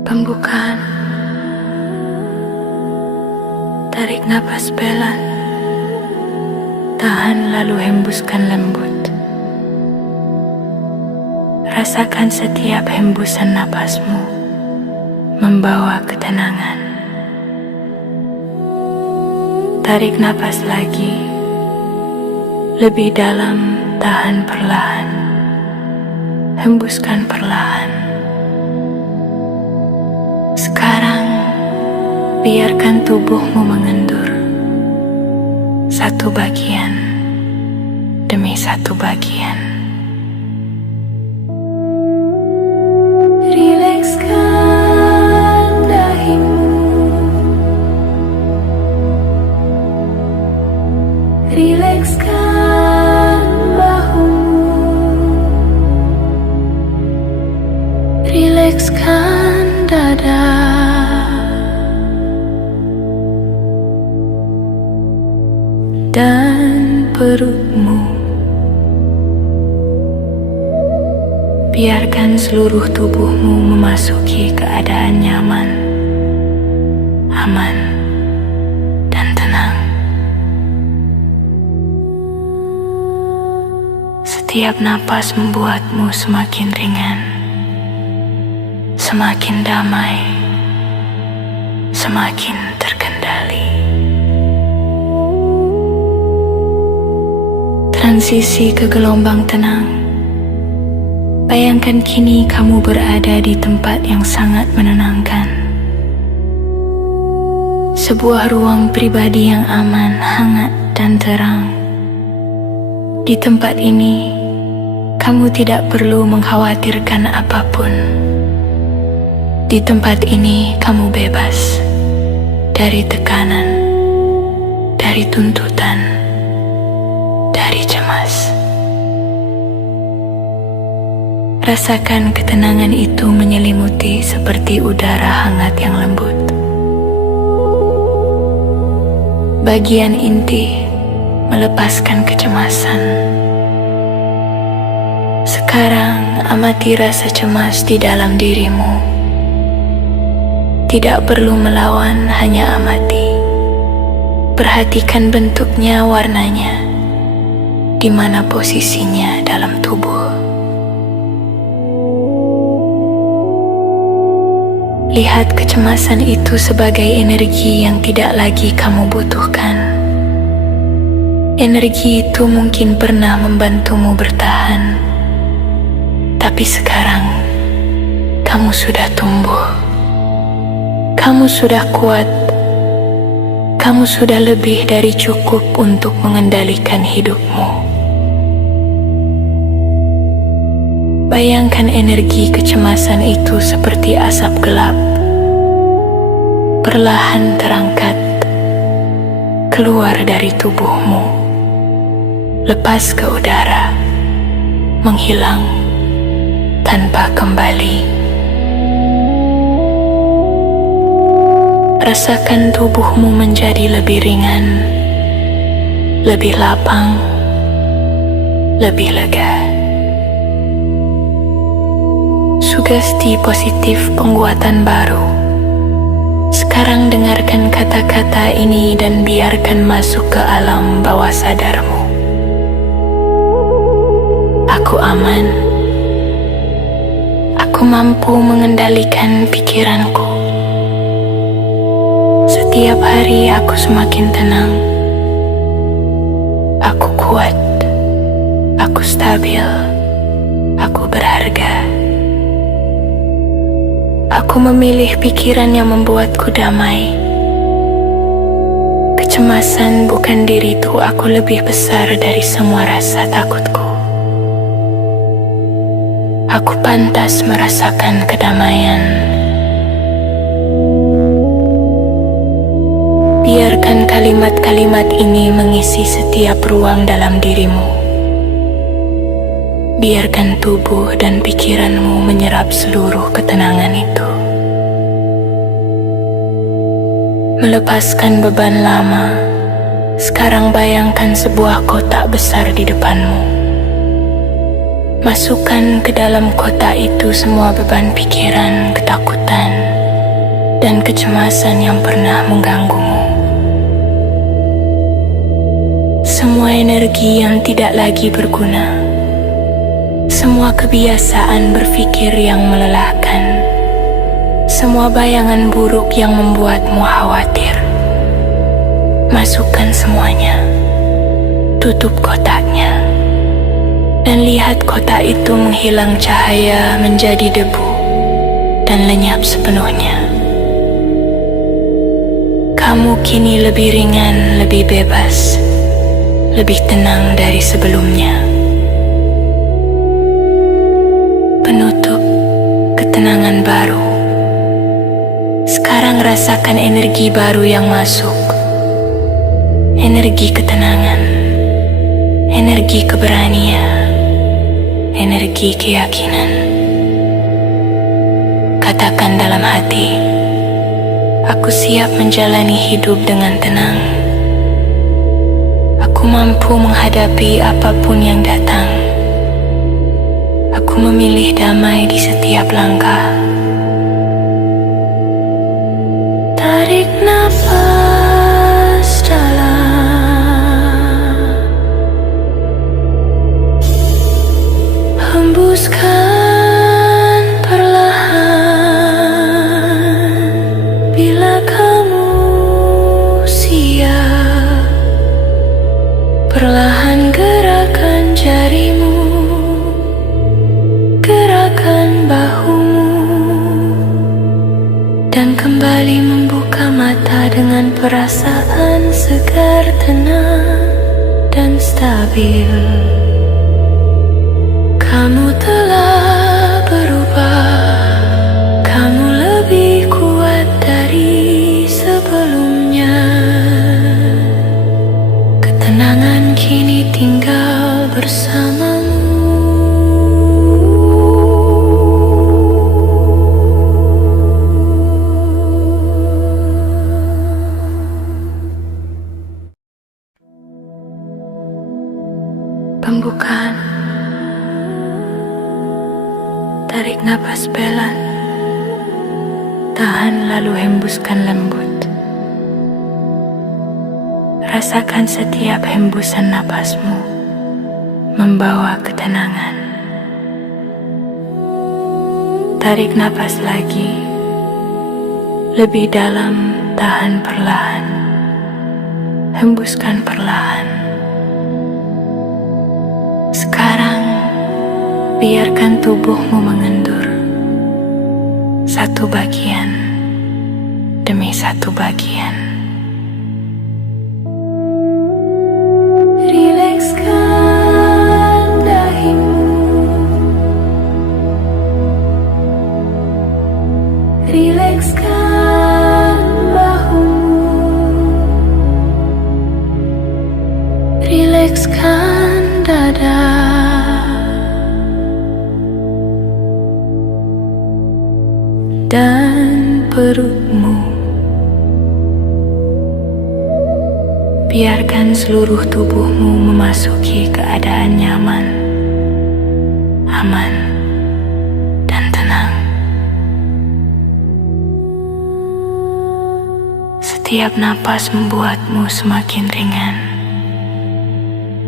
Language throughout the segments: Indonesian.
Pembukaan. Tarik napas pelan. Tahan lalu hembuskan lembut. Rasakan setiap hembusan napasmu membawa ketenangan. Tarik napas lagi. Lebih dalam, tahan perlahan. Hembuskan perlahan. Sekarang, biarkan tubuhmu mengendur. Satu bagian demi satu bagian. Rilekskan dahimu. Rilekskan bahumu. Rilekskan dada. Dan perutmu. Biarkan seluruh tubuhmu memasuki keadaan nyaman, aman, dan tenang. Setiap napas membuatmu semakin ringan, semakin damai, semakin terkendali. Transisi ke gelombang tenang. Bayangkan kini kamu berada di tempat yang sangat menenangkan. Sebuah ruang pribadi yang aman, hangat, dan terang. Di tempat ini, kamu tidak perlu mengkhawatirkan apapun. Di tempat ini, kamu bebas dari tekanan, dari tuntutan, dari cemas. Rasakan ketenangan itu menyelimuti seperti udara hangat yang lembut. Bagian inti melepaskan kecemasan. Sekarang amati rasa cemas di dalam dirimu. Tidak perlu melawan, hanya amati. Perhatikan bentuknya, warnanya, di mana posisinya dalam tubuh. Lihat kecemasan itu sebagai energi yang tidak lagi kamu butuhkan. Energi itu mungkin pernah membantumu bertahan, tapi sekarang kamu sudah tumbuh. Kamu sudah kuat. Kamu sudah lebih dari cukup untuk mengendalikan hidupmu. Bayangkan energi kecemasan itu seperti asap gelap. Perlahan terangkat, keluar dari tubuhmu, lepas ke udara, menghilang tanpa kembali. Rasakan tubuhmu menjadi lebih ringan, lebih lapang, lebih lega. Sugesti positif penguatan baru. Sekarang dengarkan kata-kata ini dan biarkan masuk ke alam bawah sadarmu. Aku aman. Aku mampu mengendalikan pikiranku. Setiap hari aku semakin tenang. Aku kuat. Aku stabil. Aku berharga. Aku memilih pikiran yang membuatku damai. Kecemasan bukan diriku, aku lebih besar dari semua rasa takutku. Aku pantas merasakan kedamaian. Biarkan kalimat-kalimat ini mengisi setiap ruang dalam dirimu. Biarkan tubuh dan pikiranmu menyerap seluruh ketenangan itu. Melepaskan beban lama. Sekarang bayangkan sebuah kotak besar di depanmu. Masukkan ke dalam kotak itu semua beban pikiran, ketakutan, dan kecemasan yang pernah mengganggumu. Semua energi yang tidak lagi berguna, semua kebiasaan berpikir yang melelahkan, semua bayangan buruk yang membuatmu khawatir. Masukkan semuanya, tutup kotaknya, dan lihat kotak itu menghilang cahaya menjadi debu dan lenyap sepenuhnya. Kamu kini lebih ringan, lebih bebas, lebih tenang dari sebelumnya. Penutup ketenangan baru. Sekarang rasakan energi baru yang masuk. Energi ketenangan, energi keberanian, energi keyakinan. Katakan dalam hati, aku siap menjalani hidup dengan tenang. Aku mampu menghadapi apapun yang datang. Aku memilih damai di setiap langkah. Tarik nafas dalam, hembuskan perlahan. Bila kamu siap, perlahan gerakan jarimu, gerakan bahumu, dan kembali membuka mata dengan perasaan segar, tenang, dan stabil. Kamu telah berubah, kamu lebih kuat dari sebelumnya. Ketenangan kini tinggal bersamamu. Pembukaan. Tarik napas pelan, tahan lalu hembuskan lembut. Rasakan setiap hembusan napasmu membawa ketenangan. Tarik napas lagi, lebih dalam, tahan perlahan, hembuskan perlahan. Sekarang, biarkan tubuhmu mengendur, satu bagian demi satu bagian. Rilekskan dahimu, rilekskan bahumu, rilekskan dada, dan perutmu. Biarkan seluruh tubuhmu memasuki keadaan nyaman, aman, dan tenang. Setiap napas membuatmu semakin ringan,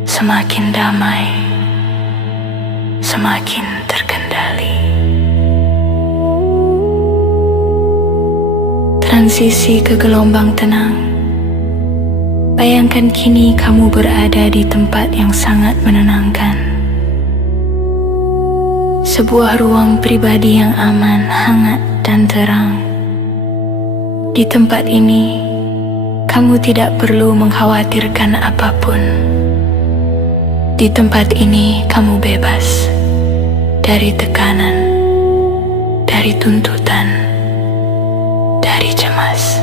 semakin damai, semakin terkendali. Transisi ke gelombang tenang. Bayangkan kini kamu berada di tempat yang sangat menenangkan. Sebuah ruang pribadi yang aman, hangat, dan terang. Di tempat ini, kamu tidak perlu mengkhawatirkan apapun. Di tempat ini, kamu bebas dari tekanan, dari tuntutan, dari cemas.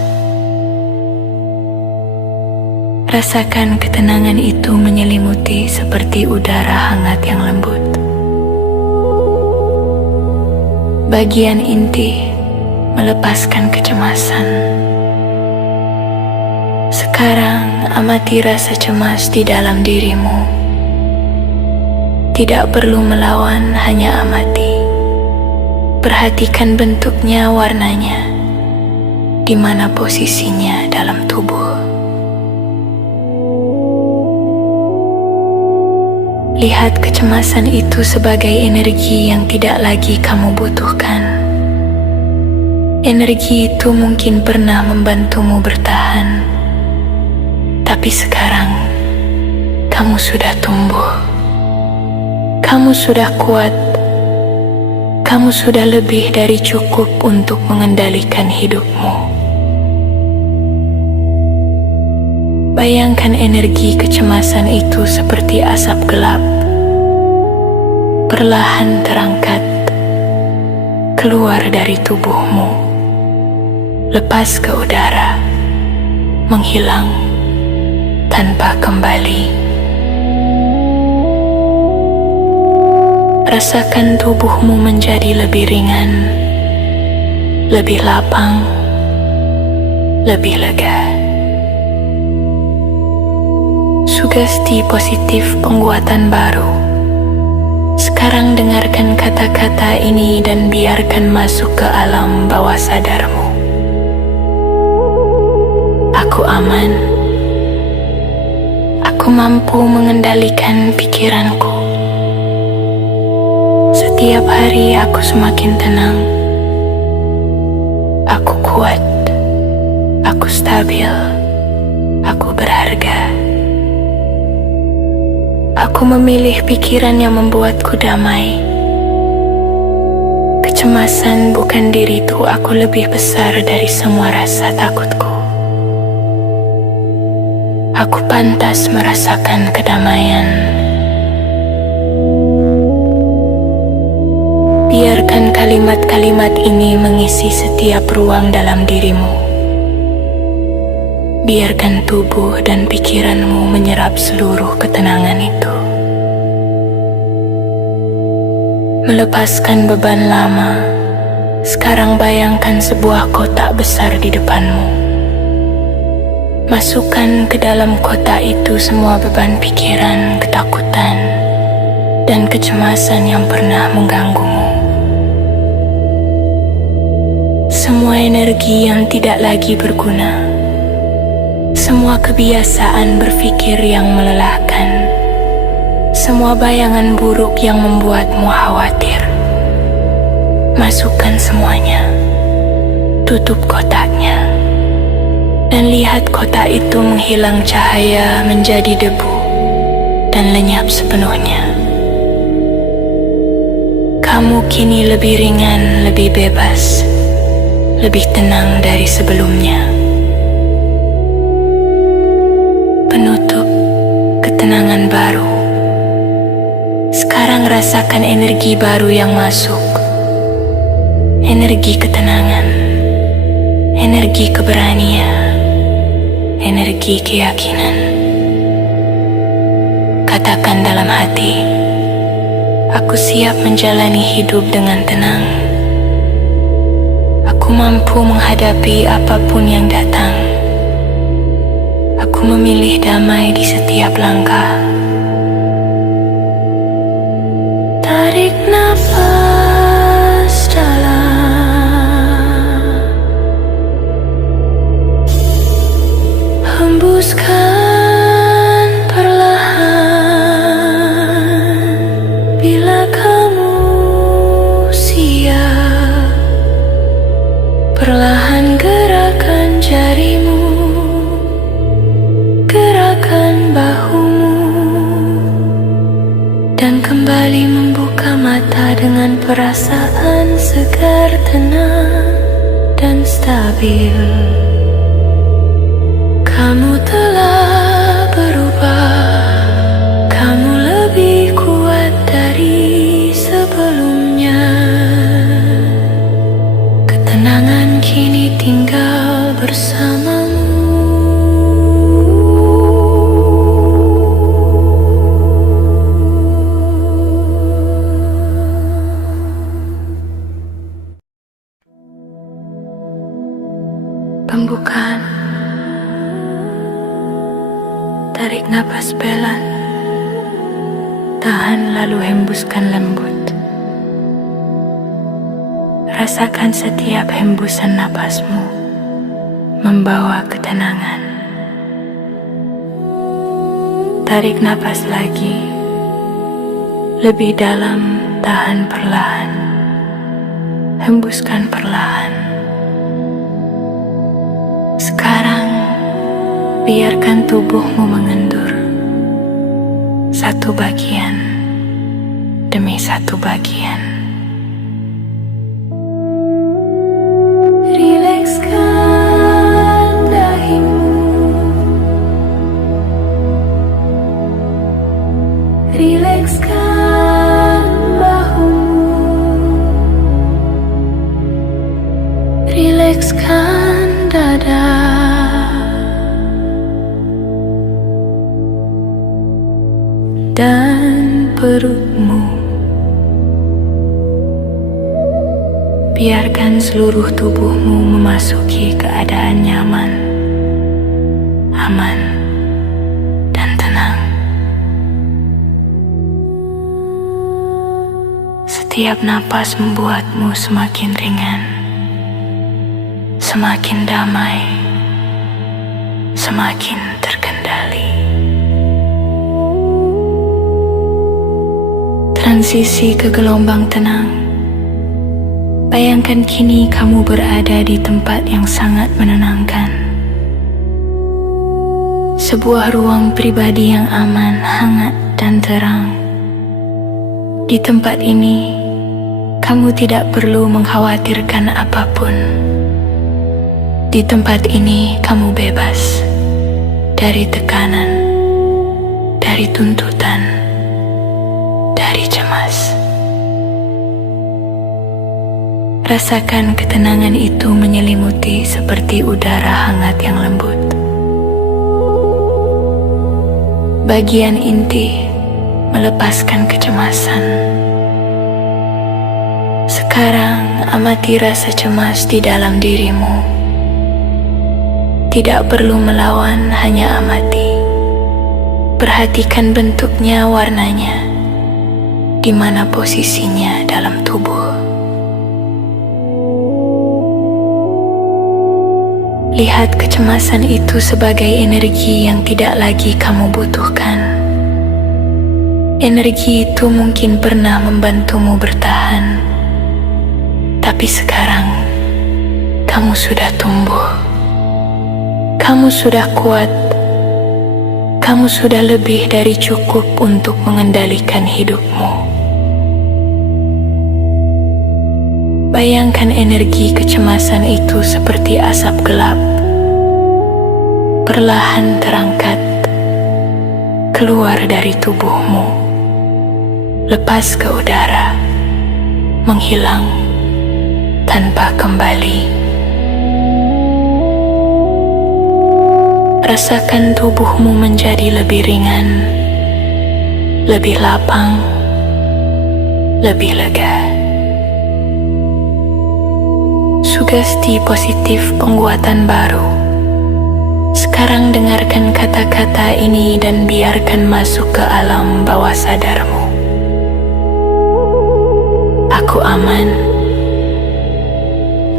Rasakan ketenangan itu menyelimuti seperti udara hangat yang lembut. Bagian inti melepaskan kecemasan. Sekarang amati rasa cemas di dalam dirimu. Tidak perlu melawan, hanya amati. Perhatikan bentuknya, warnanya, di mana posisinya dalam tubuh. Lihat kecemasan itu sebagai energi yang tidak lagi kamu butuhkan. Energi itu mungkin pernah membantumu bertahan, tapi sekarang kamu sudah tumbuh. Kamu sudah kuat. Kamu sudah lebih dari cukup untuk mengendalikan hidupmu. Bayangkan energi kecemasan itu seperti asap gelap, perlahan terangkat keluar dari tubuhmu, lepas ke udara, menghilang tanpa kembali. Rasakan tubuhmu menjadi lebih ringan, lebih lapang, lebih lega. Sugesti positif penguatan baru. Sekarang dengarkan kata-kata ini dan biarkan masuk ke alam bawah sadarmu. Aku aman. Aku mampu mengendalikan pikiranku. Setiap hari aku semakin tenang. Aku kuat. Aku stabil. Aku berharga. Aku memilih pikiran yang membuatku damai. Kecemasan bukan diriku, aku lebih besar dari semua rasa takutku. Aku pantas merasakan kedamaian. Biarkan kalimat-kalimat ini mengisi setiap ruang dalam dirimu. Biarkan tubuh dan pikiranmu menyerap seluruh ketenangan itu. Melepaskan beban lama. Sekarang bayangkan sebuah kotak besar di depanmu. Masukkan ke dalam kotak itu semua beban pikiran, ketakutan, dan kecemasan yang pernah mengganggumu. Semua energi yang tidak lagi berguna. Semua kebiasaan berpikir yang melelahkan. Semua bayangan buruk yang membuatmu khawatir. Masukkan semuanya. Tutup kotaknya. Dan lihat kotak itu menghilang cahaya menjadi debu dan lenyap sepenuhnya. Kamu kini lebih ringan, lebih bebas, lebih tenang dari sebelumnya. Penutup ketenangan baru. Sekarang rasakan energi baru yang masuk. Energi ketenangan, energi keberanian, energi keyakinan. Katakan dalam hati, aku siap menjalani hidup dengan tenang. Aku mampu menghadapi apapun yang datang. Aku memilih damai di setiap langkah. Tarik nafas dalam, hembuskan perlahan. Bila kamu siap, perlahan gerakan jarimu, gerakan bahumu, dan kembali membuka mata dengan perasaan segar, tenang, dan stabil. Kamu telah berubah. Kamu lebih kuat dari sebelumnya. Ketenangan kini tinggal bersamamu. Pembukaan. Tarik napas pelan. tahan lalu hembuskan lembut. Rasakan setiap hembusan napasmu membawa ketenangan. Tarik napas lagi, lebih dalam, tahan perlahan, hembuskan perlahan. Sekarang, biarkan tubuhmu mengendur, satu bagian demi satu bagian. Rilekskan dahimu, rilekskan bahumu, rilekskan dada, dan perutmu. Biarkan seluruh tubuhmu memasuki keadaan nyaman, aman, dan tenang. Setiap napas membuatmu semakin ringan, semakin damai, semakin terkendali. Transisi ke gelombang tenang. Bayangkan kini kamu berada di tempat yang sangat menenangkan. Sebuah ruang pribadi yang aman, hangat, dan terang. Di tempat ini, kamu tidak perlu mengkhawatirkan apapun. Di tempat ini, kamu bebas dari tekanan, dari tuntutan, dari cemas. Rasakan ketenangan itu menyelimuti seperti udara hangat yang lembut. Bagian inti melepaskan kecemasan. Sekarang amati rasa cemas di dalam dirimu. Tidak perlu melawan, hanya amati. Perhatikan bentuknya, warnanya, di mana posisinya dalam tubuh. Lihat kecemasan itu sebagai energi yang tidak lagi kamu butuhkan. Energi itu mungkin pernah membantumu bertahan, tapi sekarang kamu sudah tumbuh. Kamu sudah kuat. Kamu sudah lebih dari cukup untuk mengendalikan hidupmu. Bayangkan energi kecemasan itu seperti asap gelap, perlahan terangkat, keluar dari tubuhmu, lepas ke udara, menghilang tanpa kembali. Rasakan tubuhmu menjadi lebih ringan, lebih lapang, lebih lega. Sugesti positif penguatan baru. Sekarang dengarkan kata-kata ini dan biarkan masuk ke alam bawah sadarmu. Aku aman.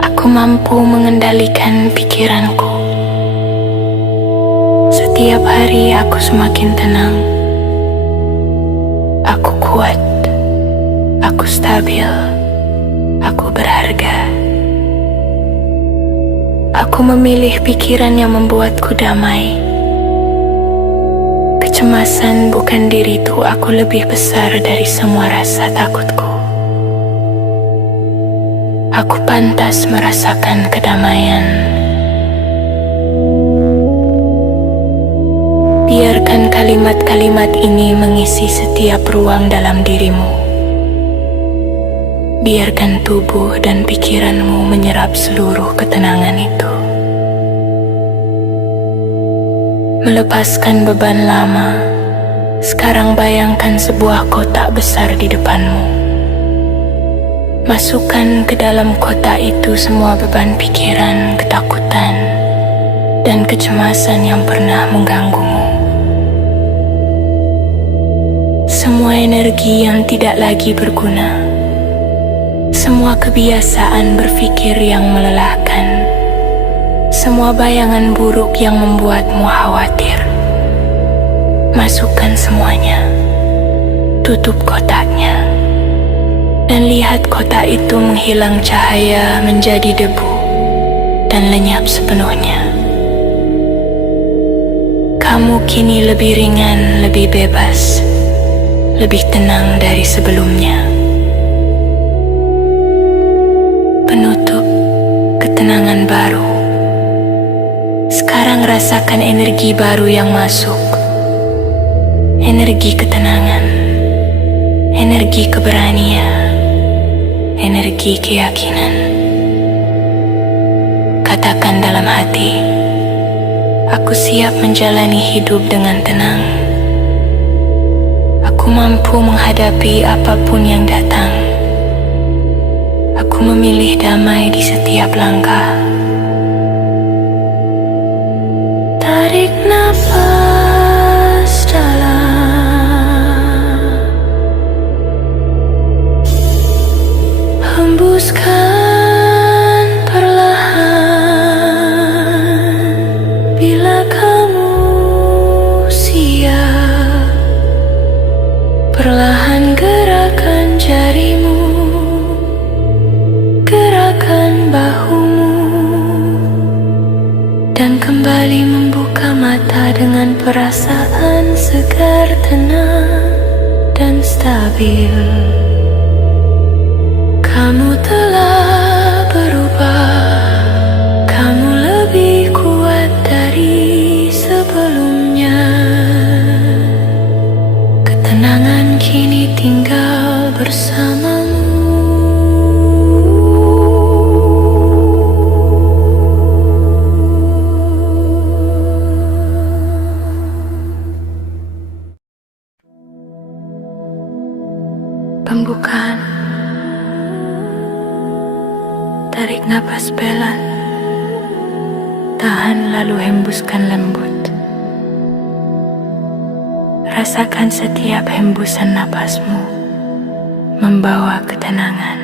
Aku mampu mengendalikan pikiranku. Setiap hari aku semakin tenang. Aku kuat. Aku stabil. Aku berharga. Aku memilih pikiran yang membuatku damai. Kecemasan bukan diriku, aku lebih besar dari semua rasa takutku. Aku pantas merasakan kedamaian. Biarkan kalimat-kalimat ini mengisi setiap ruang dalam dirimu. Biarkan tubuh dan pikiranmu menyerap seluruh ketenangan itu. Melepaskan beban lama. Sekarang bayangkan sebuah kotak besar di depanmu. Masukkan ke dalam kotak itu semua beban pikiran, ketakutan, dan kecemasan yang pernah mengganggumu. semua energi yang tidak lagi berguna, semua kebiasaan berpikir yang melelahkan, semua bayangan buruk yang membuatmu khawatir. Masukkan semuanya, tutup kotaknya, dan lihat kotak itu menghilang cahaya menjadi debu dan lenyap sepenuhnya. Kamu kini lebih ringan, lebih bebas, lebih tenang dari sebelumnya. Penutup ketenangan baru. Sekarang rasakan energi baru yang masuk. Energi ketenangan, energi keberanian, energi keyakinan. Katakan dalam hati, aku siap menjalani hidup dengan tenang. Aku mampu menghadapi apapun yang datang. Aku memilih damai di setiap langkah. Tarik nafas dalam, hembuskan perlahan. Bila kamu siap, perlahan gerakan jarimu, gerakan bahumu, dan kembali membuka mata dengan perasaan segar, tenang, dan stabil. Kamu telah berubah, kamu lebih kuat dari sebelumnya. Ketenangan kini tinggal bersamamu. Pembukaan. Tarik napas pelan, tahan lalu hembuskan lembut. Rasakan setiap hembusan napasmu membawa ketenangan.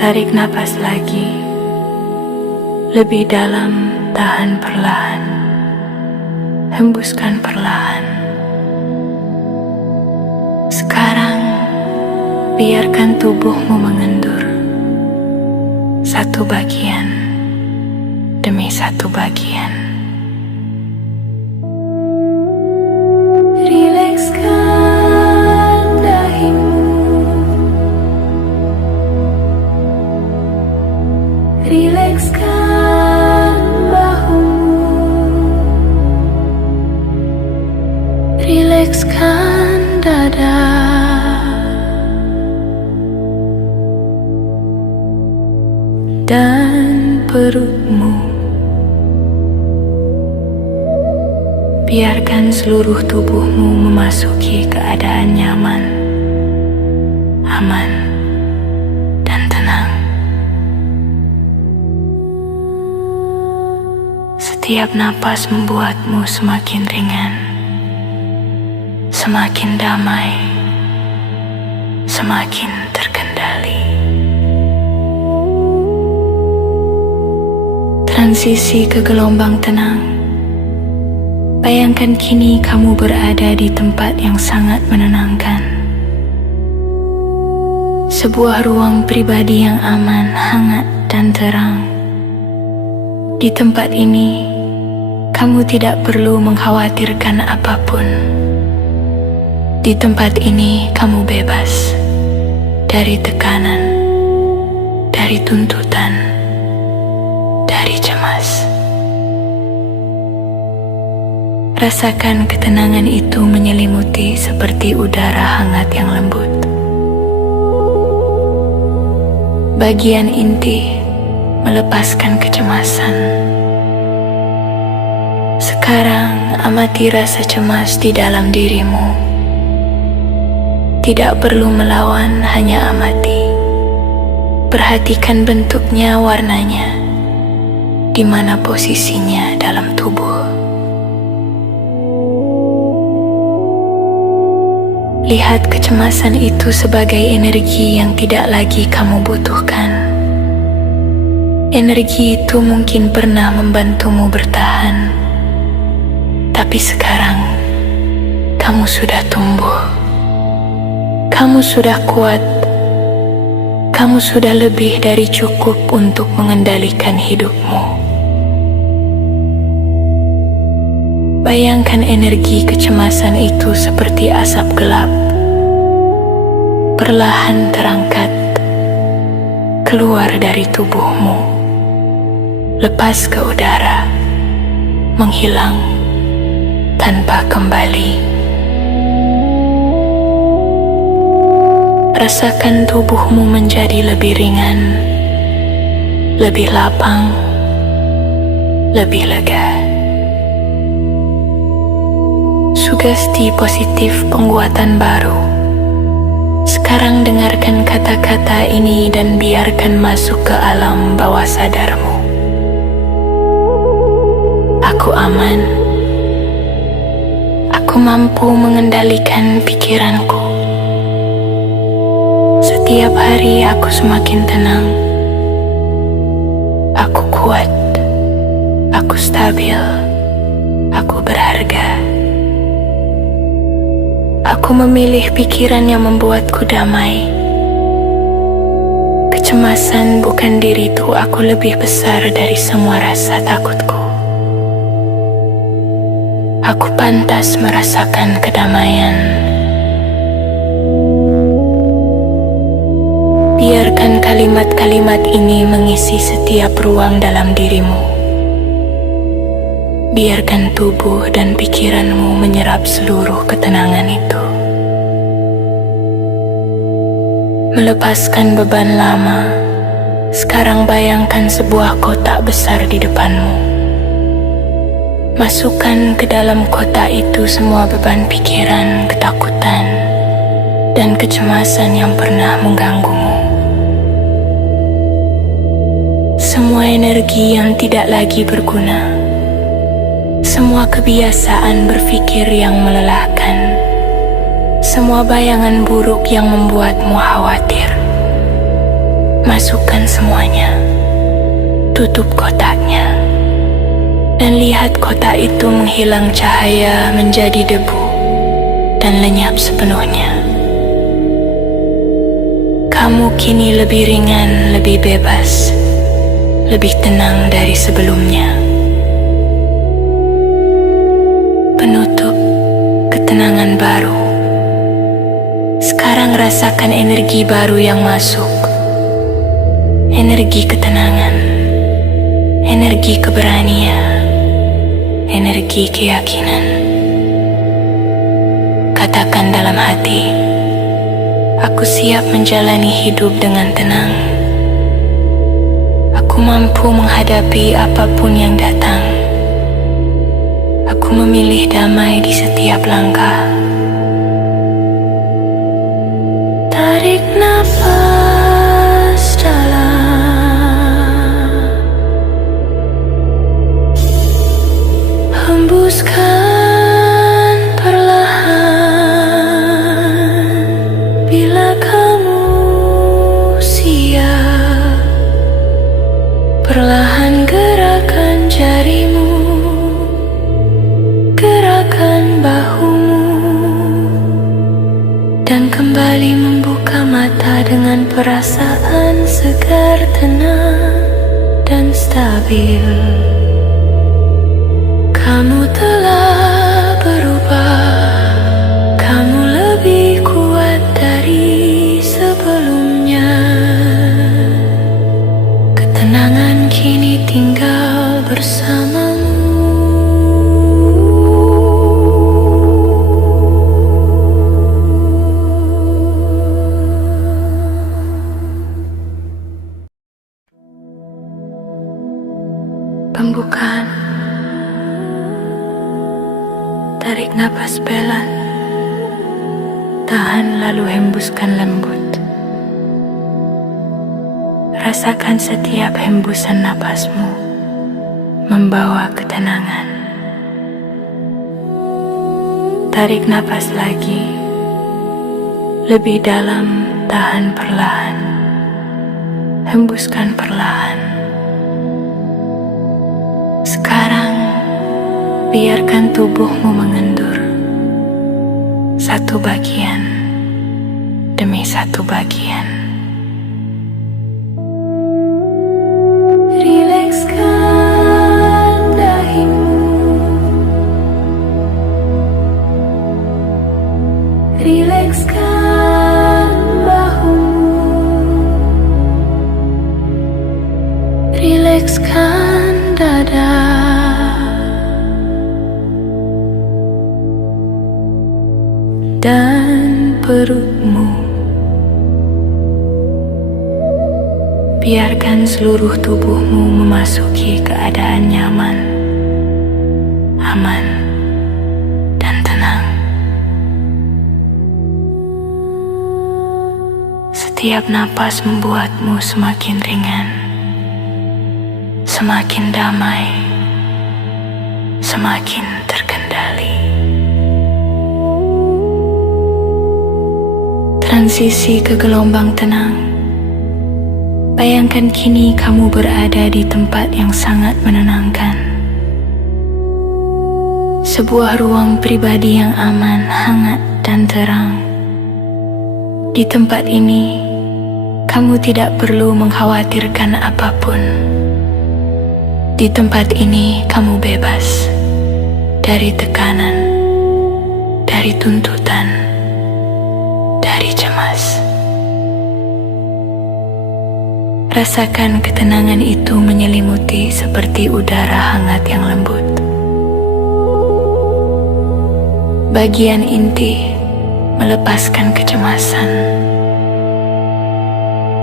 Tarik napas lagi, lebih dalam, tahan perlahan, hembuskan perlahan. Sekarang, biarkan tubuhmu mengendur, satu bagian demi satu bagian. Rilekskan dahimu, rilekskan bahumu, rilekskan dada, dan perutmu. Biarkan seluruh tubuhmu memasuki keadaan nyaman, aman, dan tenang. Setiap napas membuatmu semakin ringan, semakin damai, semakin terkendali. Transisi ke gelombang tenang. Bayangkan kini kamu berada di tempat yang sangat menenangkan. Sebuah ruang pribadi yang aman, hangat, dan terang. Di tempat ini, kamu tidak perlu mengkhawatirkan apapun. Di tempat ini, kamu bebas dari tekanan, dari tuntutan, dari cemas. Rasakan ketenangan itu menyelimuti seperti udara hangat yang lembut. Bagian inti melepaskan kecemasan. Sekarang amati rasa cemas di dalam dirimu. Tidak perlu melawan, hanya amati. Perhatikan bentuknya, warnanya, di mana posisinya dalam tubuh. Lihat kecemasan itu sebagai energi yang tidak lagi kamu butuhkan. Energi itu mungkin pernah membantumu bertahan, tapi sekarang kamu sudah tumbuh. Kamu sudah kuat. Kamu sudah lebih dari cukup untuk mengendalikan hidupmu. Bayangkan energi kecemasan itu seperti asap gelap, perlahan terangkat, keluar dari tubuhmu, lepas ke udara, menghilang tanpa kembali. Rasakan tubuhmu menjadi lebih ringan, lebih lapang, lebih lega. Sugesti positif penguatan baru. Sekarang dengarkan kata-kata ini dan biarkan masuk ke alam bawah sadarmu. Aku aman. Aku mampu mengendalikan pikiranku. Setiap hari aku semakin tenang. Aku kuat. Aku stabil. Aku berharga. Aku memilih pikiran yang membuatku damai. Kecemasan bukan diriku, aku lebih besar dari semua rasa takutku. Aku pantas merasakan kedamaian. Biarkan kalimat-kalimat ini mengisi setiap ruang dalam dirimu. Biarkan tubuh dan pikiranmu menyerap seluruh ketenangan itu. Melepaskan beban lama, sekarang bayangkan sebuah kotak besar di depanmu. Masukkan ke dalam kotak itu semua beban pikiran, ketakutan, dan kecemasan yang pernah mengganggumu. Semua energi yang tidak lagi berguna. Semua kebiasaan berpikir yang melelahkan, semua bayangan buruk yang membuatmu khawatir. Masukkan semuanya, tutup kotaknya, dan lihat kotak itu menghilang cahaya menjadi debu dan lenyap sepenuhnya. Kamu kini lebih ringan, lebih bebas, lebih tenang dari sebelumnya. Penutup ketenangan baru. Sekarang rasakan energi baru yang masuk. Energi ketenangan, energi keberanian, energi keyakinan. Katakan dalam hati, aku siap menjalani hidup dengan tenang. Aku mampu menghadapi apapun yang datang. Aku memilih damai di setiap langkah. Tarik nafas dalam, hembuskan perlahan. Bila kamu siap, perlahan gerakan jarimu, bahumu, dan kembali membuka mata dengan perasaan segar, tenang, dan stabil. Kamu telah berubah. Kamu lebih kuat dari sebelumnya. Ketenangan kini tinggal bersamamu. Pembukaan. Tarik napas pelan. Tahan lalu hembuskan lembut. Rasakan setiap hembusan napasmu membawa ketenangan. Tarik napas lagi. Lebih dalam, tahan perlahan, hembuskan perlahan. Sekarang, biarkan tubuhmu mengendur, satu bagian demi satu bagian. Rilekskan dahimu, rilekskan bahumu, rilekskan dada, dan perutmu. Biarkan seluruh tubuhmu memasuki keadaan nyaman, aman, dan tenang. Setiap napas membuatmu semakin ringan, semakin damai, semakin terkendali. Transisi ke gelombang tenang. Bayangkan kini kamu berada di tempat yang sangat menenangkan. Sebuah ruang pribadi yang aman, hangat, dan terang. Di tempat ini, kamu tidak perlu mengkhawatirkan apapun. Di tempat ini, kamu bebas dari tekanan, dari tuntutan, dari cemas. Rasakan ketenangan itu menyelimuti seperti udara hangat yang lembut. Bagian inti melepaskan kecemasan.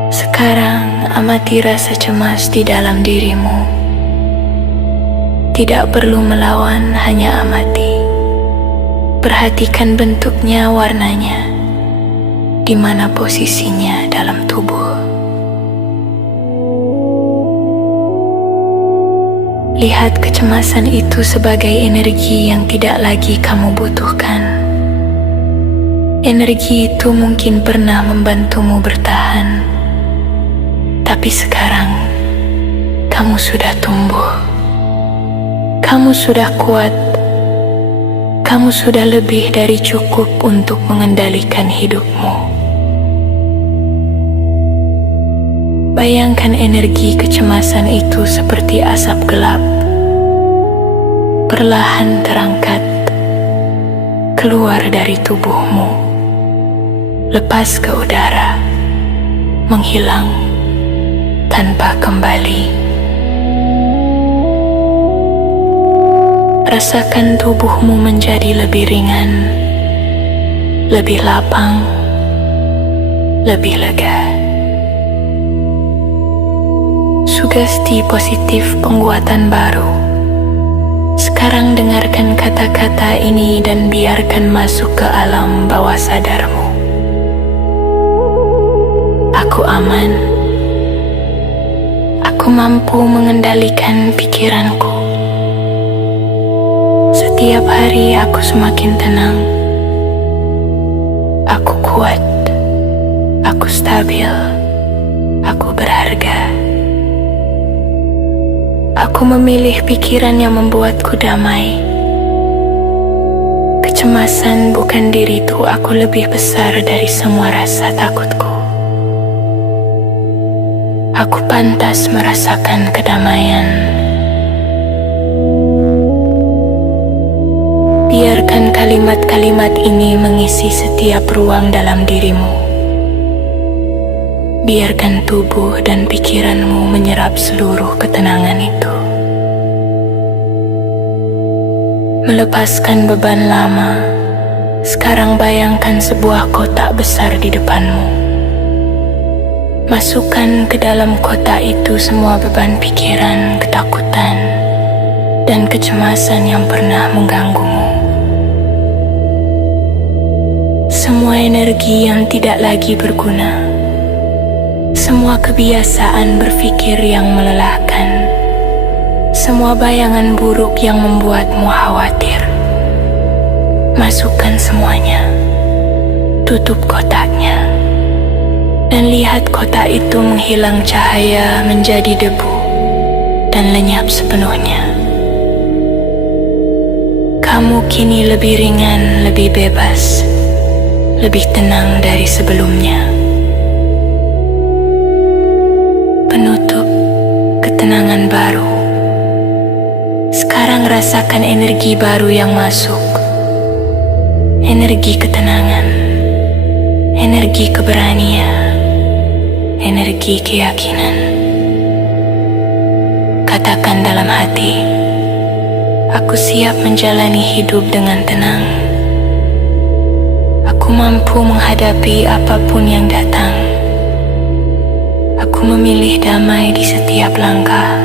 Sekarang amati rasa cemas di dalam dirimu. Tidak perlu melawan, hanya amati. Perhatikan bentuknya, warnanya, di mana posisinya dalam tubuh. Lihat kecemasan itu sebagai energi yang tidak lagi kamu butuhkan. Energi itu mungkin pernah membantumu bertahan, tapi sekarang kamu sudah tumbuh. Kamu sudah kuat. Kamu sudah lebih dari cukup untuk mengendalikan hidupmu. Bayangkan energi kecemasan itu seperti asap gelap, perlahan terangkat, keluar dari tubuhmu, lepas ke udara, menghilang tanpa kembali. Rasakan tubuhmu menjadi lebih ringan, lebih lapang, lebih lega. Sugesti positif penguatan baru. Sekarang dengarkan kata-kata ini dan biarkan masuk ke alam bawah sadarmu. Aku aman. Aku mampu mengendalikan pikiranku. Setiap hari aku semakin tenang. Aku kuat. Aku stabil. Aku berharga. Aku memilih pikiran yang membuatku damai. Kecemasan bukan diriku, aku lebih besar dari semua rasa takutku. Aku pantas merasakan kedamaian. Biarkan kalimat-kalimat ini mengisi setiap ruang dalam dirimu. Biarkan tubuh dan pikiranmu menyerap seluruh ketenangan itu. Melepaskan beban lama. Sekarang bayangkan sebuah kotak besar di depanmu. Masukkan ke dalam kotak itu semua beban pikiran, ketakutan, dan kecemasan yang pernah mengganggumu. Semua energi yang tidak lagi berguna. Semua kebiasaan berpikir yang melelahkan, semua bayangan buruk yang membuatmu khawatir. Masukkan semuanya, tutup kotaknya, dan lihat kotak itu menghilang cahaya menjadi debu dan lenyap sepenuhnya. Kamu kini lebih ringan, lebih bebas, lebih tenang dari sebelumnya. Penutup ketenangan baru. Sekarang rasakan energi baru yang masuk. Energi ketenangan, energi keberanian, energi keyakinan. Katakan dalam hati, aku siap menjalani hidup dengan tenang. Aku mampu menghadapi apapun yang datang. Aku memilih damai di setiap langkah.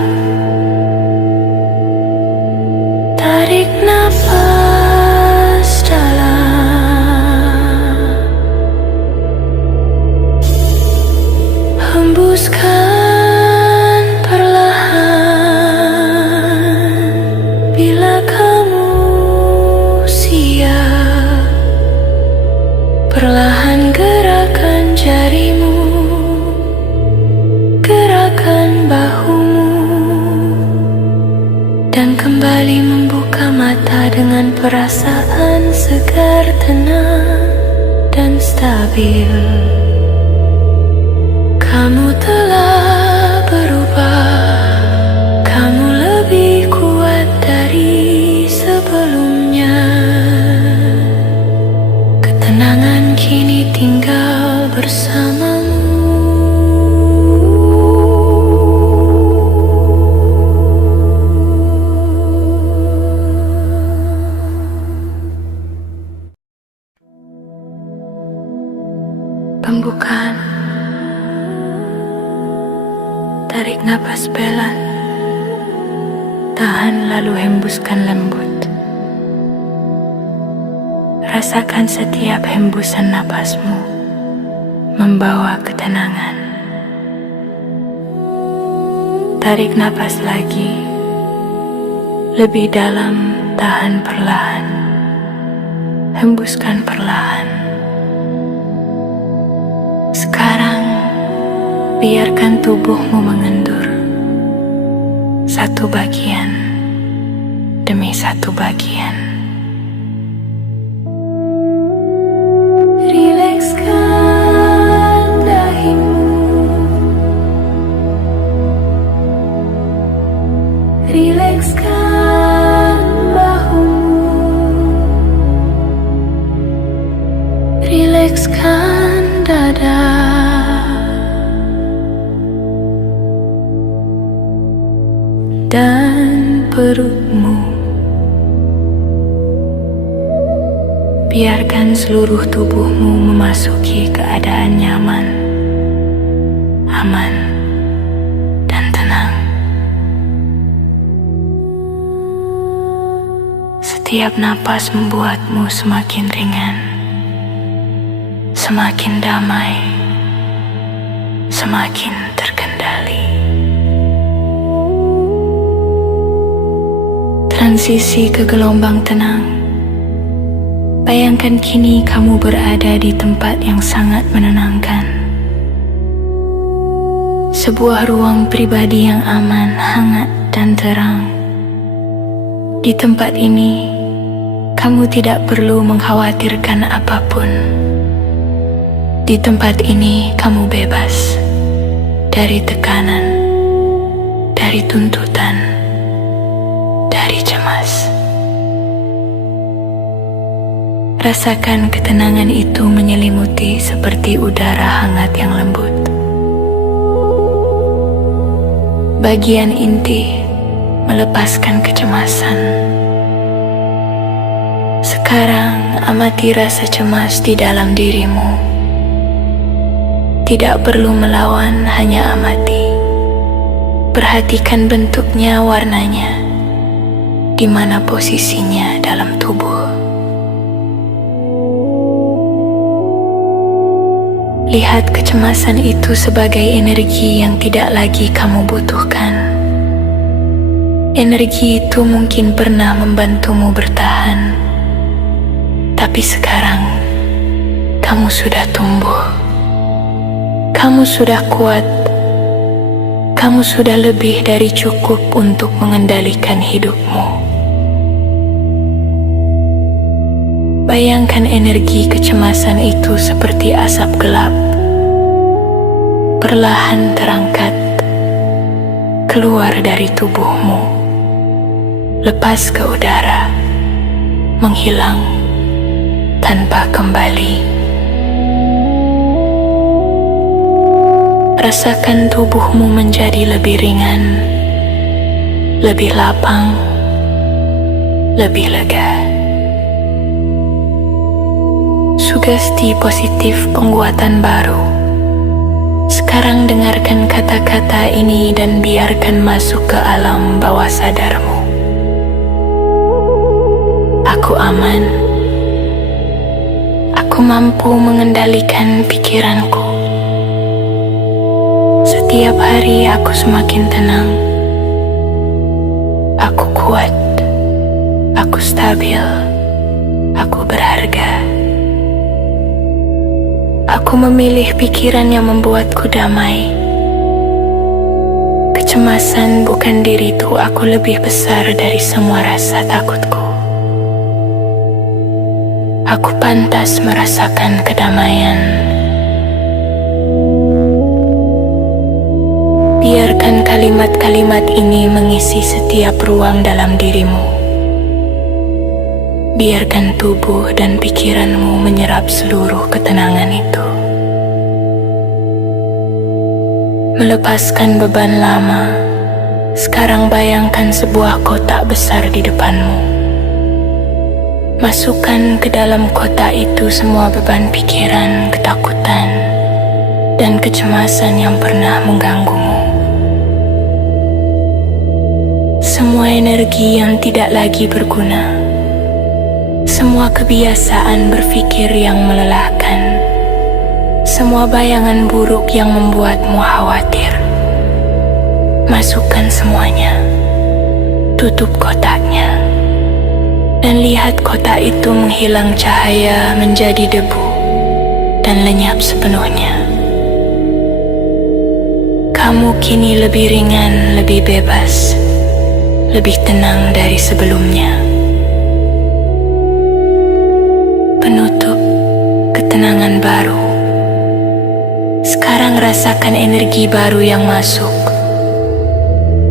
Tarik nafas dalam, hembuskan perlahan. Bila kamu siap, perlahan gerakan jarimu, gerakan bahumu, dan kembali membuka mata dengan perasaan segar, tenang, dan stabil. Kamu telah berubah, kamu lebih kuat dari sebelumnya. Ketenangan kini tinggal bersamamu. Pembukaan. Tarik napas pelan, tahan lalu hembuskan lembut. Rasakan setiap hembusan napasmu membawa ketenangan. Tarik napas lagi, lebih dalam, tahan perlahan, hembuskan perlahan. Sekarang, biarkan tubuhmu mengendur, satu bagian demi satu bagian. Rilekskan dahimu, rilekskan bahumu, rilekskan dada, dan perutmu. Biarkan seluruh tubuhmu memasuki keadaan nyaman, aman, dan tenang. Setiap napas membuatmu semakin ringan, semakin damai, semakin terkendali. Transisi ke gelombang tenang. Bayangkan kini kamu berada di tempat yang sangat menenangkan. Sebuah ruang pribadi yang aman, hangat, dan terang. Di tempat ini, kamu tidak perlu mengkhawatirkan apapun. Di tempat ini, kamu bebas dari tekanan, dari tuntutan, dari cemas. Rasakan ketenangan itu menyelimuti seperti udara hangat yang lembut. Bagian inti melepaskan kecemasan. Sekarang amati rasa cemas di dalam dirimu. Tidak perlu melawan, hanya amati. Perhatikan bentuknya, warnanya, di mana posisinya dalam tubuh. Lihat kecemasan itu sebagai energi yang tidak lagi kamu butuhkan. Energi itu mungkin pernah membantumu bertahan, tapi sekarang Kamu sudah tumbuh. Kamu sudah kuat. Kamu sudah lebih dari cukup untuk mengendalikan hidupmu. Bayangkan energi kecemasan itu seperti asap gelap, perlahan terangkat keluar dari tubuhmu, lepas ke udara, menghilang tanpa kembali. Rasakan tubuhmu menjadi lebih ringan, lebih lapang, lebih lega. Sugesti positif penguatan baru. Sekarang dengarkan kata-kata ini dan biarkan masuk ke alam bawah sadarmu. Aku aman. Aku mampu mengendalikan pikiranku. Setiap hari aku semakin tenang. Aku kuat. Aku stabil. Aku berharga. Aku memilih pikiran yang membuatku damai. Kecemasan bukan diriku, aku lebih besar dari semua rasa takutku. Aku pantas merasakan kedamaian. Biarkan kalimat-kalimat ini mengisi setiap ruang dalam dirimu. Biarkan tubuh dan pikiranmu menyerap seluruh ketenangan itu. Melepaskan beban lama. Sekarang bayangkan sebuah kotak besar di depanmu. Masukkan ke dalam kotak itu semua beban pikiran, ketakutan, dan kecemasan yang pernah mengganggumu. Semua energi yang tidak lagi berguna. Semua kebiasaan berpikir yang melelahkan. Semua bayangan buruk yang membuatmu khawatir. Masukkan semuanya. Tutup kotaknya. Dan lihat kotak itu menghilang cahaya menjadi debu dan lenyap sepenuhnya. Kamu kini lebih ringan, lebih bebas, lebih tenang dari sebelumnya. Penutup ketenangan baru. Sekarang rasakan energi baru yang masuk.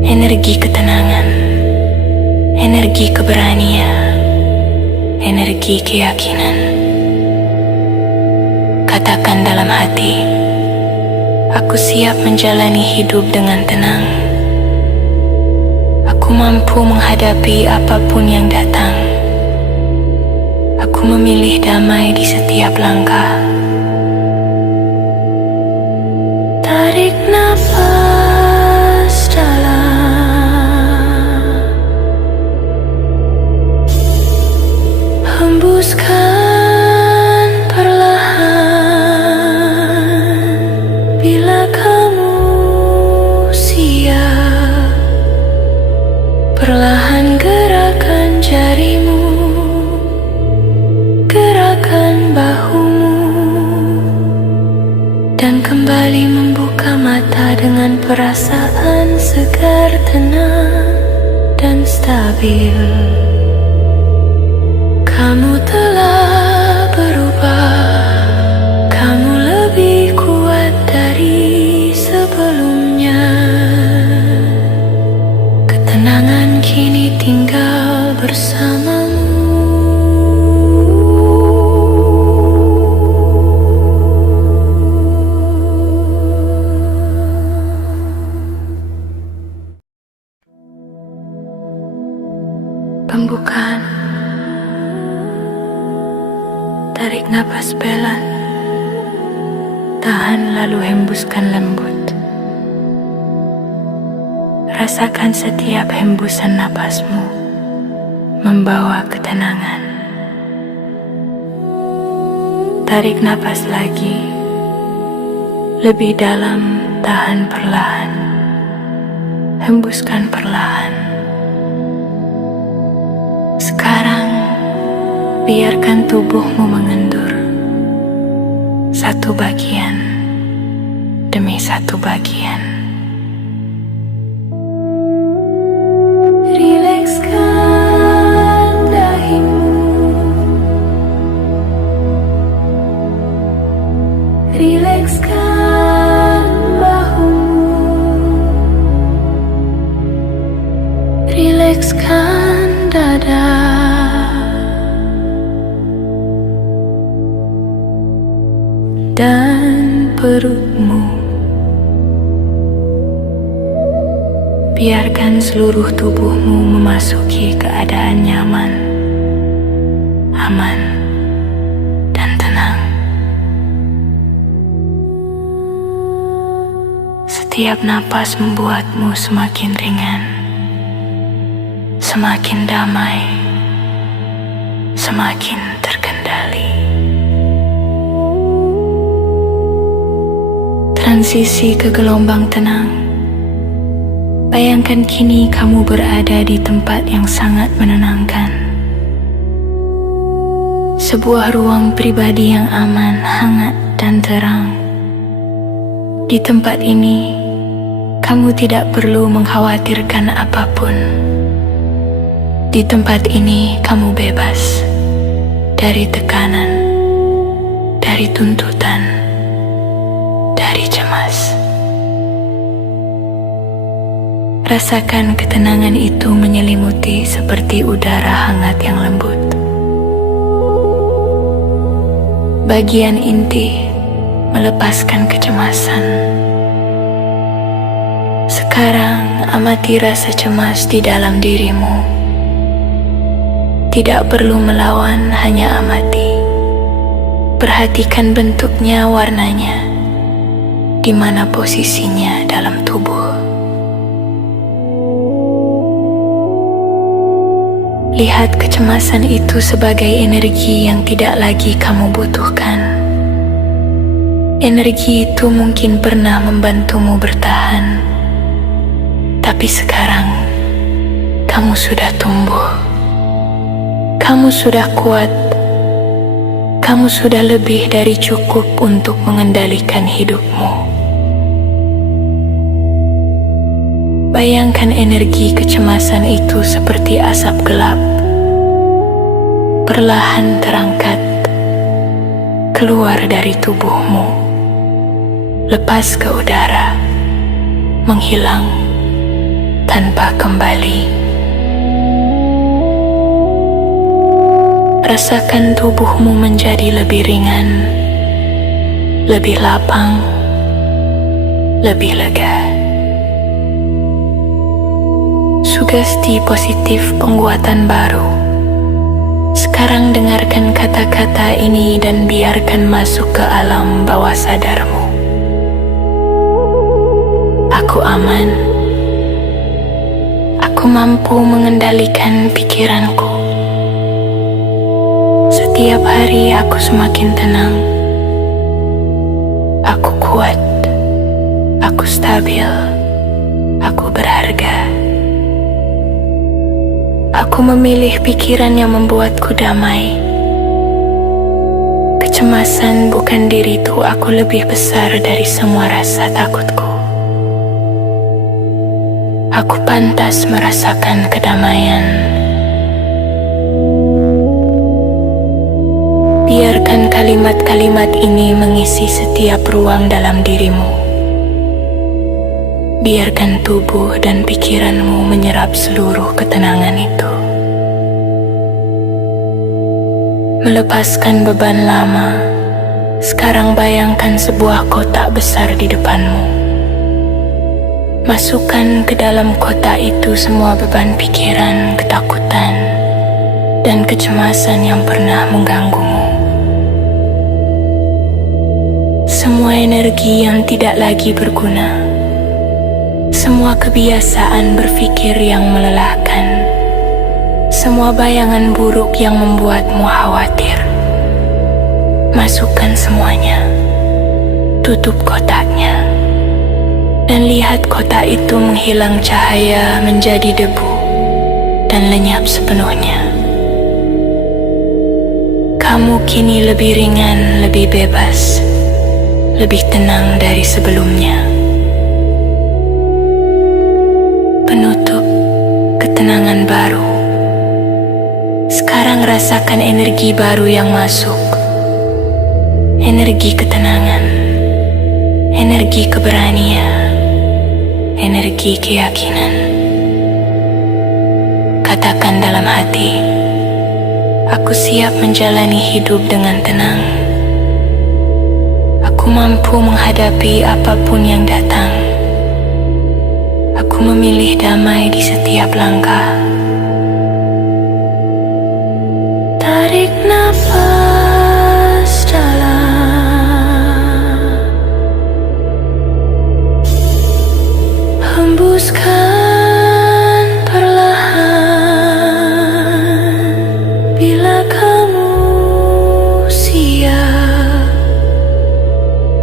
Energi ketenangan, energi keberanian, energi keyakinan. Katakan dalam hati, aku siap menjalani hidup dengan tenang. Aku mampu menghadapi apapun yang datang. Aku memilih damai di setiap langkah. Tarik nafas dalam, hembuskan perlahan. Bila kamu siap, perlahan gerakan jarimu, bahumu, dan kembali membuka mata dengan perasaan segar, tenang, dan stabil. Kamu telah berubah. Kamu lebih kuat dari sebelumnya. Ketenangan kini tinggal bersamamu. Pembukaan. Tarik napas pelan. Tahan lalu hembuskan lembut. Rasakan setiap hembusan napasmu membawa ketenangan. Tarik napas lagi. Lebih dalam, tahan perlahan. Hembuskan perlahan. Sekarang, biarkan tubuhmu mengendur. satu bagian demi satu bagian. Rilekskan dahimu, rilekskan bahumu, rilekskan dada, dan perutmu. Biarkan seluruh tubuhmu memasuki keadaan nyaman, aman, dan tenang. Setiap napas membuatmu semakin ringan, semakin damai, semakin terkendali. Transisi ke gelombang tenang. Bayangkan kini kamu berada di tempat yang sangat menenangkan. Sebuah ruang pribadi yang aman, hangat, dan terang. Di tempat ini, kamu tidak perlu mengkhawatirkan apapun. Di tempat ini, kamu bebas dari tekanan, dari tuntutan, dari cemas. Rasakan ketenangan itu menyelimuti seperti udara hangat yang lembut. Bagian inti melepaskan kecemasan. Sekarang amati rasa cemas di dalam dirimu. Tidak perlu melawan, hanya amati. Perhatikan bentuknya, warnanya, di mana posisinya dalam tubuh. Lihat kecemasan itu sebagai energi yang tidak lagi kamu butuhkan. Energi itu mungkin pernah membantumu bertahan, tapi sekarang kamu sudah tumbuh. Kamu sudah kuat. Kamu sudah lebih dari cukup untuk mengendalikan hidupmu. Bayangkan energi kecemasan itu seperti asap gelap, perlahan terangkat, keluar dari tubuhmu, lepas ke udara, menghilang tanpa kembali. Rasakan tubuhmu menjadi lebih ringan, lebih lapang, lebih lega. Sugesti positif penguatan baru. Sekarang dengarkan kata-kata ini dan biarkan masuk ke alam bawah sadarmu. Aku aman. Aku mampu mengendalikan pikiranku. Setiap hari aku semakin tenang. Aku kuat. Aku stabil. Aku berharga. Aku memilih pikiran yang membuatku damai. Kecemasan bukan diriku, aku lebih besar dari semua rasa takutku. Aku pantas merasakan kedamaian. Biarkan kalimat-kalimat ini mengisi setiap ruang dalam dirimu. Biarkan tubuh dan pikiranmu menyerap seluruh ketenangan itu. Melepaskan beban lama. Sekarang bayangkan sebuah kotak besar di depanmu. Masukkan ke dalam kotak itu semua beban pikiran, ketakutan, dan kecemasan yang pernah mengganggumu. Semua energi yang tidak lagi berguna. Semua kebiasaan berpikir yang melelahkan, semua bayangan buruk yang membuatmu khawatir. Masukkan semuanya, tutup kotaknya, dan lihat kotak itu menghilang cahaya menjadi debu dan lenyap sepenuhnya. Kamu kini lebih ringan, lebih bebas, lebih tenang dari sebelumnya. Penutup ketenangan baru. Sekarang rasakan energi baru yang masuk. Energi ketenangan, energi keberanian, energi keyakinan. Katakan dalam hati, aku siap menjalani hidup dengan tenang. Aku mampu menghadapi apapun yang datang. Aku memilih damai di setiap langkah. Tarik nafas dalam, hembuskan perlahan. Bila kamu siap,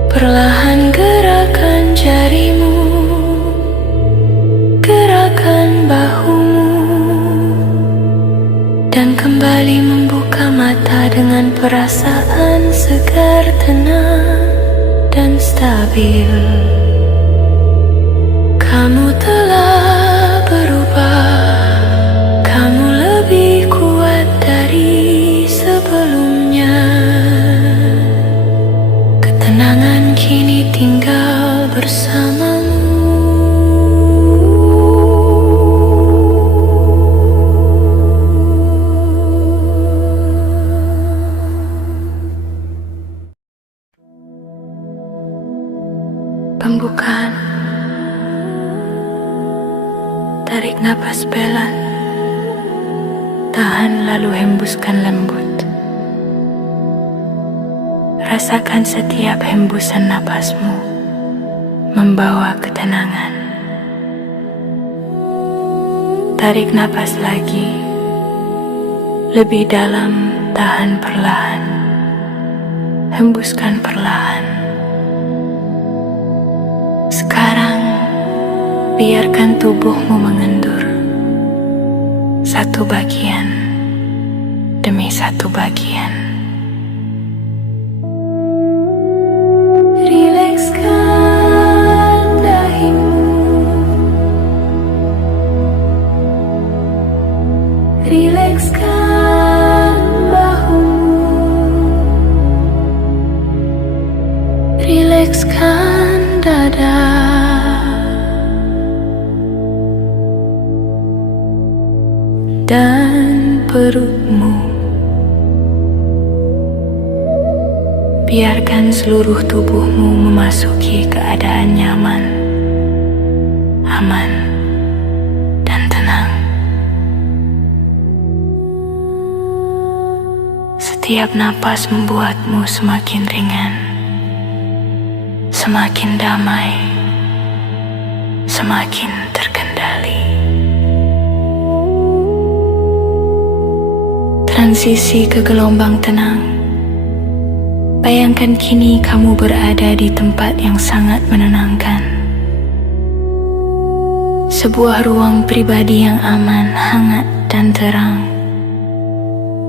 perlahan gerakan jarimu, gerakan bahumu, dan kembali membuka mata dengan perasaan segar, tenang, dan stabil. Kamu telah berubah, kamu lebih kuat dari sebelumnya. Ketenangan kini tinggal bersamamu. Pembukaan. Tarik napas pelan, tahan lalu hembuskan lembut. Rasakan setiap hembusan napasmu membawa ketenangan. Tarik napas lagi, lebih dalam, tahan perlahan, hembuskan perlahan. Sekarang, biarkan tubuhmu mengendur, satu bagian demi satu bagian. Rilekskan dahimu, rilekskan bahumu, rilekskan dada, dan perutmu. Biarkan seluruh tubuhmu memasuki keadaan nyaman, aman, dan tenang. Setiap napas membuatmu semakin ringan, semakin damai, semakin terkendali. Transisi ke gelombang tenang. Bayangkan kini kamu berada di tempat yang sangat menenangkan. Sebuah ruang pribadi yang aman, hangat, dan terang.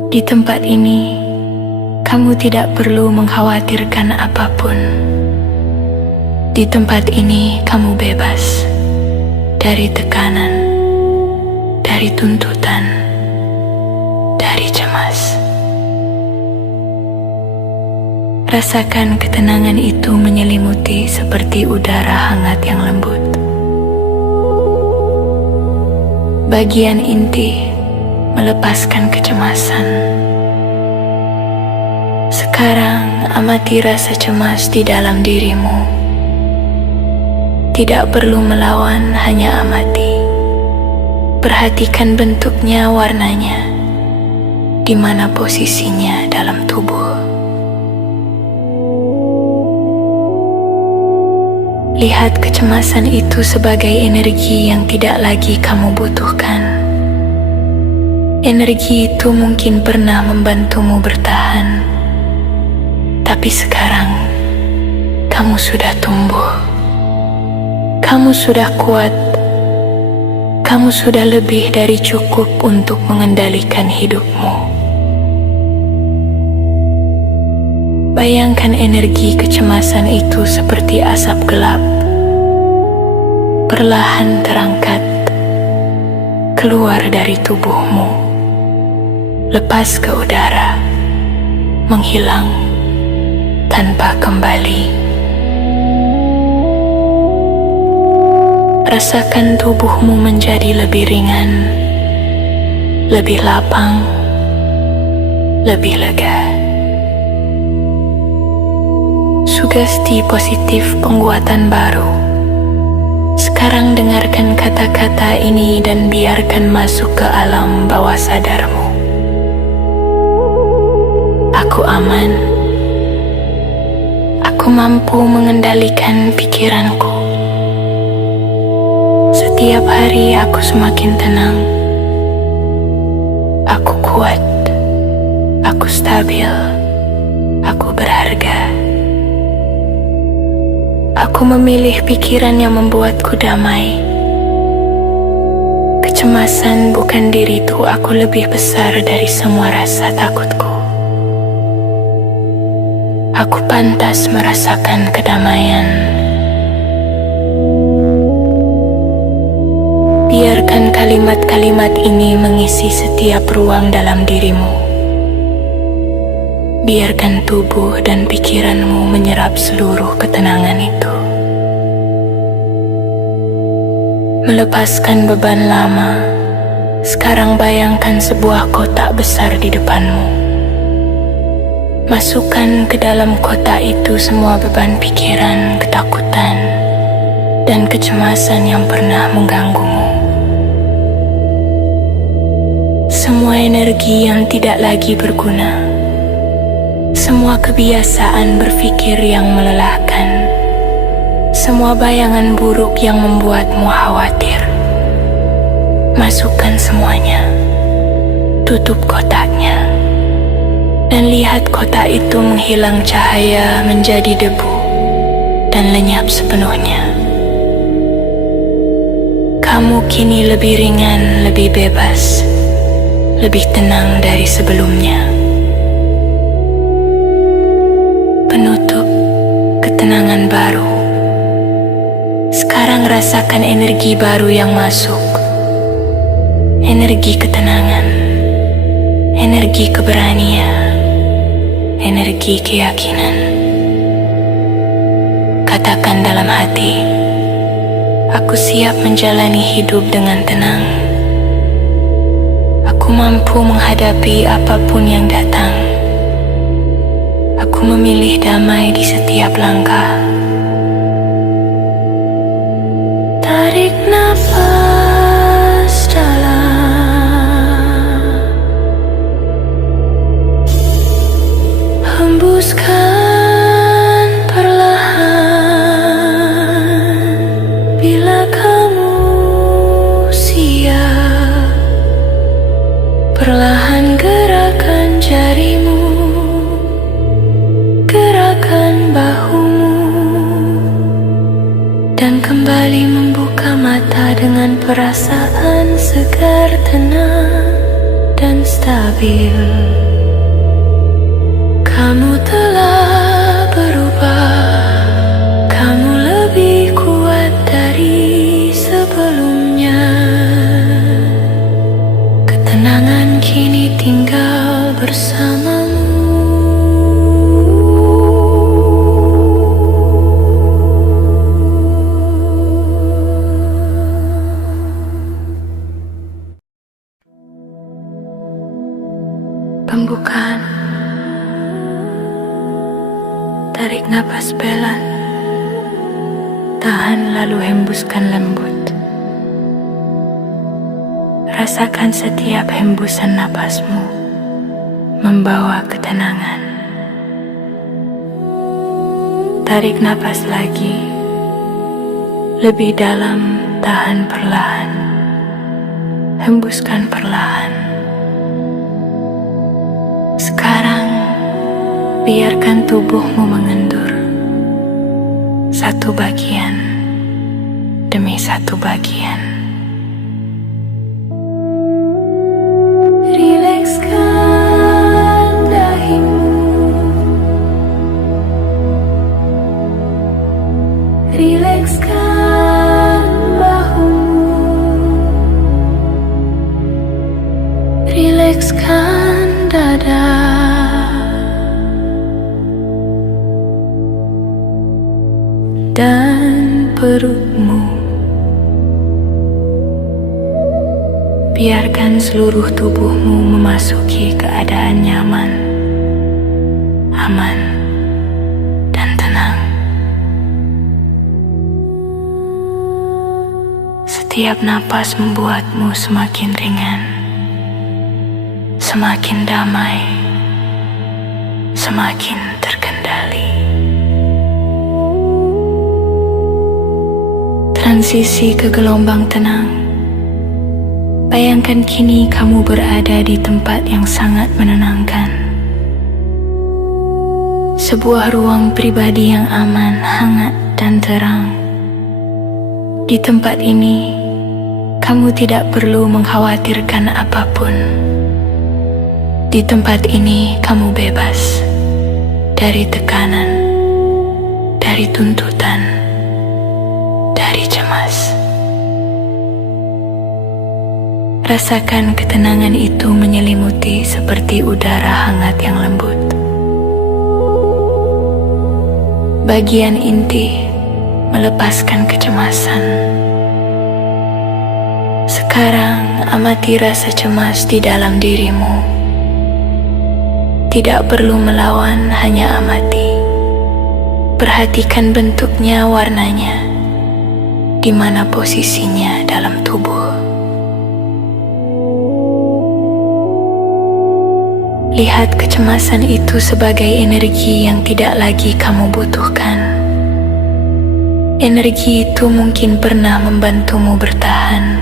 Di tempat ini, kamu tidak perlu mengkhawatirkan apapun. Di tempat ini, kamu bebas dari tekanan, dari tuntutan, dari cemas. Rasakan ketenangan itu menyelimuti seperti udara hangat yang lembut. Bagian inti melepaskan kecemasan. Sekarang amati rasa cemas di dalam dirimu. Tidak perlu melawan, hanya amati. Perhatikan bentuknya, warnanya, di mana posisinya dalam tubuh. Lihat kecemasan itu sebagai energi yang tidak lagi kamu butuhkan. Energi itu mungkin pernah membantumu bertahan, tapi sekarang kamu sudah tumbuh. Kamu sudah kuat. Kamu sudah lebih dari cukup untuk mengendalikan hidupmu. Bayangkan energi kecemasan itu seperti asap gelap, perlahan terangkat keluar dari tubuhmu, lepas ke udara, menghilang tanpa kembali. Rasakan tubuhmu menjadi lebih ringan, lebih lapang, lebih lega. Sugesti positif penguatan baru. Sekarang dengarkan kata-kata ini dan biarkan masuk ke alam bawah sadarmu. Aku aman. Aku mampu mengendalikan pikiranku. Setiap hari aku semakin tenang. Aku kuat. Aku stabil. Aku berharga. Aku memilih pikiran yang membuatku damai. Kecemasan bukan diriku, aku lebih besar dari semua rasa takutku. Aku pantas merasakan kedamaian. Biarkan kalimat-kalimat ini mengisi setiap ruang dalam dirimu. Biarkan tubuh dan pikiranmu menyerap seluruh ketenangan itu. Melepaskan beban lama. Sekarang bayangkan sebuah kotak besar di depanmu. Masukkan ke dalam kotak itu semua beban pikiran, ketakutan, dan kecemasan yang pernah mengganggumu. Semua energi yang tidak lagi berguna. Semua kebiasaan berpikir yang melelahkan, semua bayangan buruk yang membuatmu khawatir. Masukkan semuanya, tutup kotaknya, dan lihat kotak itu menghilang cahaya menjadi debu dan lenyap sepenuhnya. Kamu kini lebih ringan, lebih bebas, lebih tenang dari sebelumnya. Penutup ketenangan baru. Sekarang rasakan energi baru yang masuk. Energi ketenangan, energi keberanian, energi keyakinan. Katakan dalam hati, aku siap menjalani hidup dengan tenang. Aku mampu menghadapi apapun yang datang. Aku memilih damai di setiap langkah. Tarik nafas dalam, hembuskan perlahan. Bila kamu siap, perlahan gerakan jarimu, bahumu, dan kembali membuka mata dengan perasaan segar, tenang, dan stabil. Kamu telah berubah. Kamu lebih kuat dari sebelumnya. Ketenangan kini tinggal bersamamu. Pembukaan. Tarik napas pelan. Tahan lalu hembuskan lembut. Rasakan setiap hembusan napasmu membawa ketenangan. Tarik napas lagi. Lebih dalam, tahan perlahan. Hembuskan perlahan. Sekarang, biarkan tubuhmu mengendur. Satu bagian demi satu bagian. Rilekskan dahimu, perutmu. Biarkan seluruh tubuhmu memasuki keadaan nyaman, aman, dan tenang. Setiap napas membuatmu semakin ringan, semakin damai, semakin terkendali. Transisi ke gelombang tenang. Bayangkan kini kamu berada di tempat yang sangat menenangkan. Sebuah ruang pribadi yang aman, hangat, dan terang. Di tempat ini, kamu tidak perlu mengkhawatirkan apapun. Di tempat ini, kamu bebas dari tekanan, dari tuntutan, dari cemas. Rasakan ketenangan itu menyelimuti seperti udara hangat yang lembut. Bagian inti melepaskan kecemasan. Sekarang amati rasa cemas di dalam dirimu. Tidak perlu melawan, hanya amati. Perhatikan bentuknya, warnanya, di mana posisinya dalam tubuh. Lihat kecemasan itu sebagai energi yang tidak lagi kamu butuhkan. Energi itu mungkin pernah membantumu bertahan,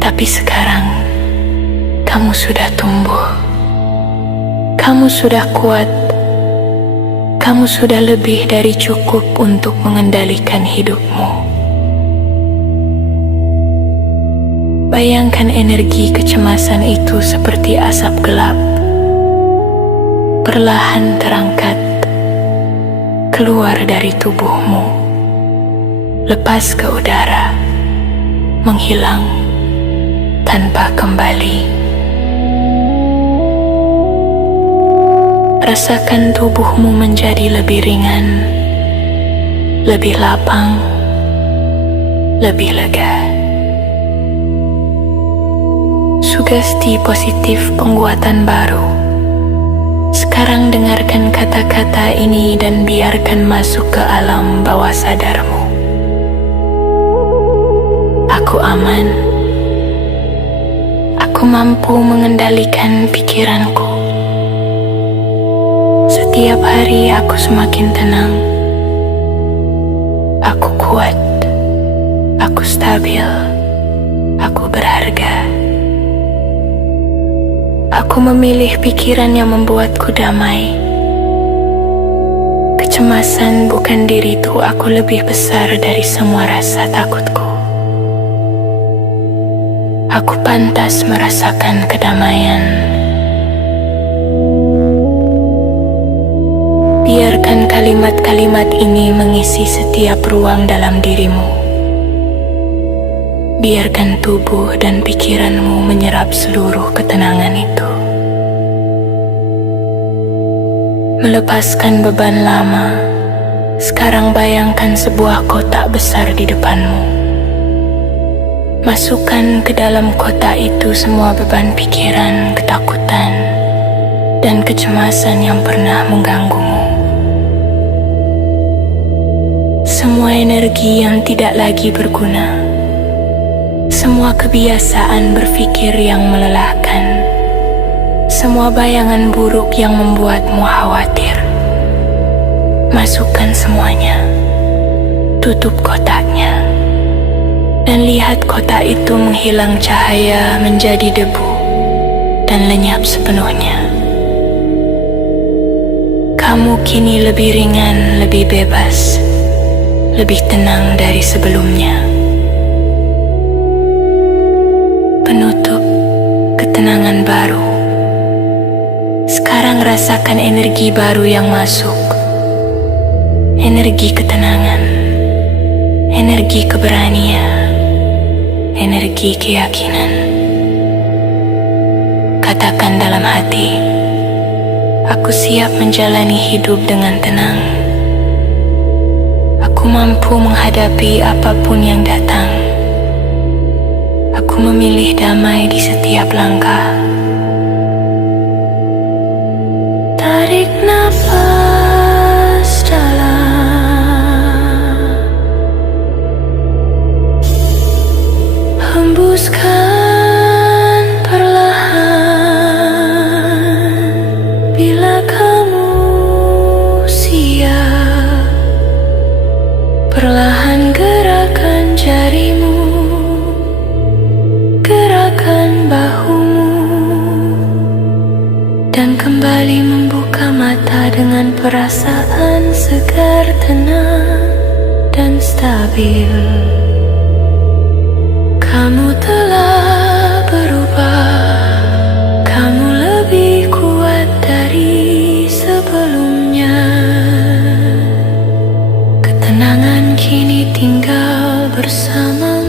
tapi sekarang kamu sudah tumbuh. Kamu sudah kuat. Kamu sudah lebih dari cukup untuk mengendalikan hidupmu. Bayangkan energi kecemasan itu seperti asap gelap, perlahan terangkat, keluar dari tubuhmu, lepas ke udara, menghilang tanpa kembali. Rasakan tubuhmu menjadi lebih ringan, lebih lapang, lebih lega. Sugesti positif penguatan baru. Sekarang dengarkan kata-kata ini dan biarkan masuk ke alam bawah sadarmu. Aku aman. Aku mampu mengendalikan pikiranku. Setiap hari aku semakin tenang. Aku kuat. Aku stabil. Aku berharga. Aku memilih pikiran yang membuatku damai. Kecemasan bukan diriku, aku lebih besar dari semua rasa takutku. Aku pantas merasakan kedamaian. Biarkan kalimat-kalimat ini mengisi setiap ruang dalam dirimu. Biarkan tubuh dan pikiranmu menyerap seluruh ketenangan itu. Melepaskan beban lama. Sekarang bayangkan sebuah kotak besar di depanmu. Masukkan ke dalam kotak itu semua beban pikiran, ketakutan, dan kecemasan yang pernah mengganggumu. Semua energi yang tidak lagi berguna. Semua kebiasaan berpikir yang melelahkan, semua bayangan buruk yang membuatmu khawatir. Masukkan semuanya, tutup kotaknya, dan lihat kotak itu menghilang cahaya menjadi debu dan lenyap sepenuhnya. Kamu kini lebih ringan, lebih bebas, lebih tenang dari sebelumnya. Penutup ketenangan baru. Sekarang rasakan energi baru yang masuk. Energi ketenangan, energi keberanian, energi keyakinan. Katakan dalam hati, aku siap menjalani hidup dengan tenang. Aku Aku mampu menghadapi apapun yang datang. Aku memilih damai di setiap langkah. Tarik nafas dalam, hembuskan perlahan. Bila kamu siap, perlahan gerakan jarimu, gerakan bahumu, dan kembali membuka mata dengan perasaan segar, tenang, dan stabil. Kamu telah berubah, kamu lebih kuat dari sebelumnya. Ketenangan kini tinggal bersama